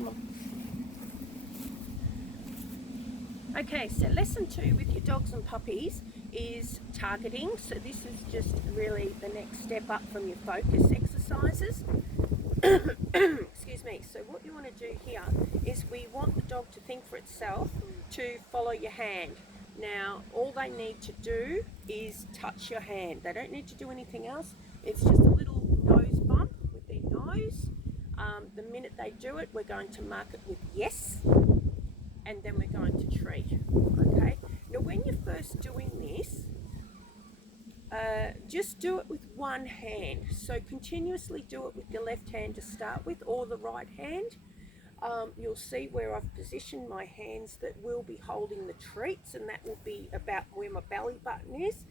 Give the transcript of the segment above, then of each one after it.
Come on. Okay, so lesson 2 with your dogs and puppies is targeting. So this is just really the next step up from your focus exercises. Excuse me. So what you want to do here is we want the dog to think for itself, to follow your hand. Now, all they need to do is touch your hand. They don't need to do anything else. It's just a little nose bump with their nose. The minute they do it, we're going to mark it with yes, and then we're going to treat. Okay. Now, when you're first doing this, just do it with one hand. So continuously do it with your left hand to start with, or the right hand. You'll see where I've positioned my hands that will be holding the treats, and that will be about where my belly button is.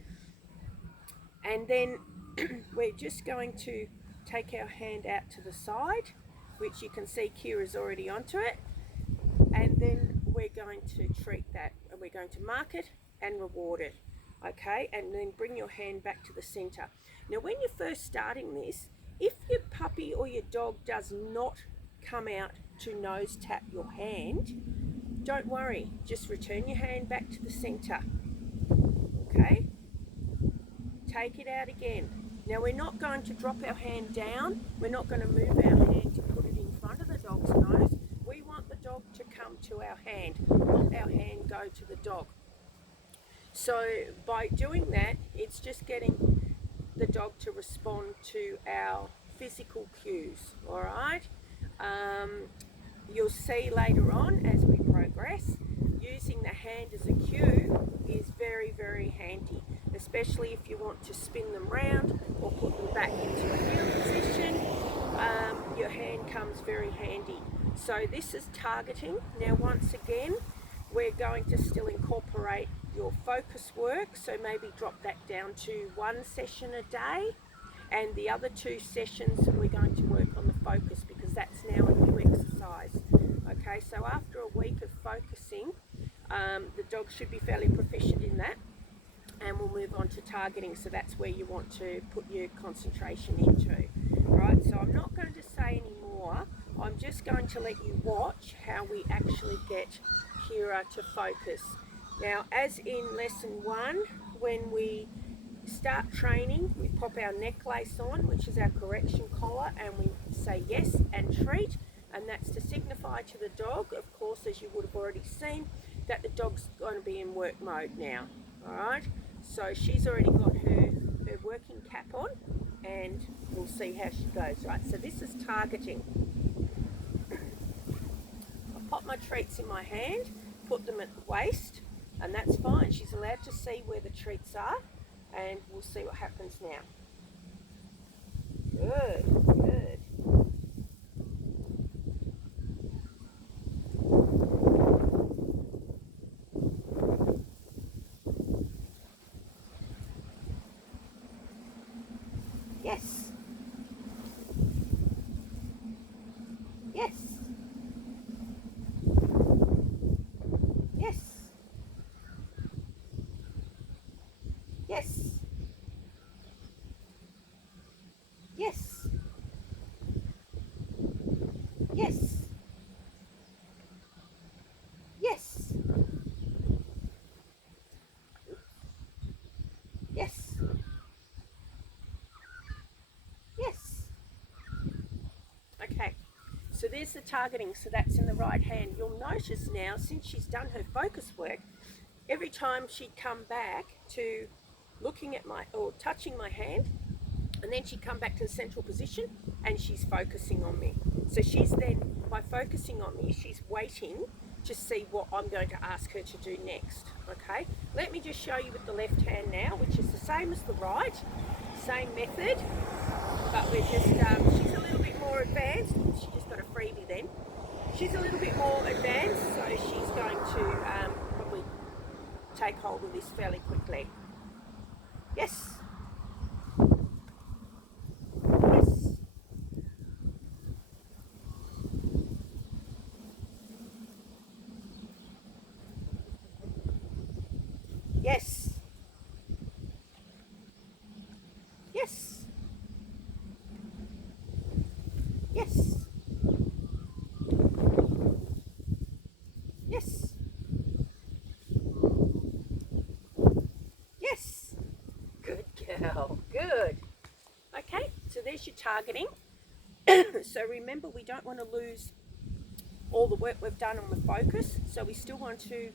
And then we're just going to take our hand out to the side, which you can see Kira's already onto it. And then we're going to treat that, and we're going to mark it and reward it. Okay, and then bring your hand back to the center. Now, when you're first starting this, if your puppy or your dog does not come out to nose tap your hand, don't worry, just return your hand back to the center. Okay, take it out again. Now, we're not going to drop our hand down, we're not going to move our hand to put it in front of the dog's nose. We want the dog to come to our hand, not our hand go to the dog. So by doing that, it's just getting the dog to respond to our physical cues, all right? You'll see later on as we progress, using the hand as a cue is very, very handy, especially if you want to spin them round or put them back into a heel position. Your hand comes very handy. So this is targeting. Now, once again, we're going to still incorporate your focus work, so maybe drop that down to 1 session a day, and the other 2 sessions we're going to work on the focus, because that's now a new exercise. Okay, so after a week of focusing, the dog should be fairly proficient in that, and we'll move on to targeting. So that's where you want to put your concentration into. Right, so I'm not going to say any more. I'm just going to let you watch how we actually get Kira to focus. Now, as in lesson 1, when we start training, we pop our necklace on, which is our correction collar, and we say yes and treat, and that's to signify to the dog, of course, as you would have already seen, that the dog's going to be in work mode now. All right, so she's already got her working cap on, and we'll see how she goes. Right, so this is targeting. I pop my treats in my hand, put them at the waist, and that's fine. She's allowed to see where the treats are, and we'll see what happens now. Good, good. Yes. Yes. Yes. Yes. Yes. Yes. Yes. Yes. Yes. Okay, so there's the targeting, so that's in the right hand. You'll notice now, since she's done her focus work, every time she'd come back to looking at my, or touching my hand, and then she'd come back to the central position, and she's focusing on me. So she's then, by focusing on me, she's waiting to see what I'm going to ask her to do next. Okay, let me just show you with the left hand now, which is the same as the right, same method, but we're just, she's a little bit more advanced. She just got a freebie then. She's a little bit more advanced, so she's going to probably take hold of this fairly quickly. Yes. Yes. Yes. Yes. Yes. there's your targeting. So remember, we don't want to lose all the work we've done on the focus, so we still want to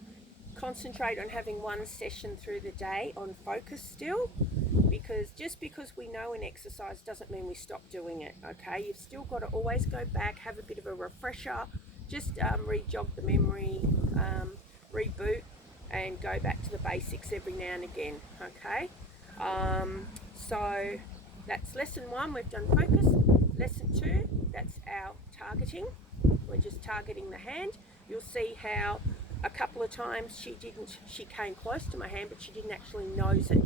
concentrate on having one session through the day on focus still, because just because we know an exercise doesn't mean we stop doing it. Okay, you've still got to always go back, have a bit of a refresher, just re-jog the memory, reboot, and go back to the basics every now and again. Okay, so that's lesson 1, we've done focus. Lesson 2, that's our targeting. We're just targeting the hand. You'll see how a couple of times she came close to my hand, but she didn't actually nose it.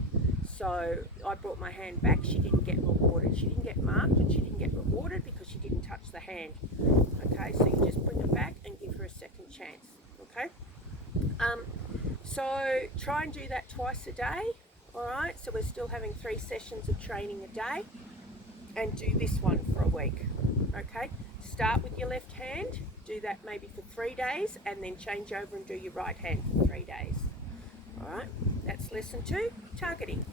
So I brought my hand back, she didn't get rewarded. She didn't get marked and she didn't get rewarded because she didn't touch the hand. Okay, so you just bring it back and give her a second chance. Okay, so try and do that twice a day. All right, so we're still having 3 sessions of training a day, and do this one for a week. Okay, start with your left hand, do that maybe for 3 days, and then change over and do your right hand for 3 days. All right, that's lesson 2, targeting.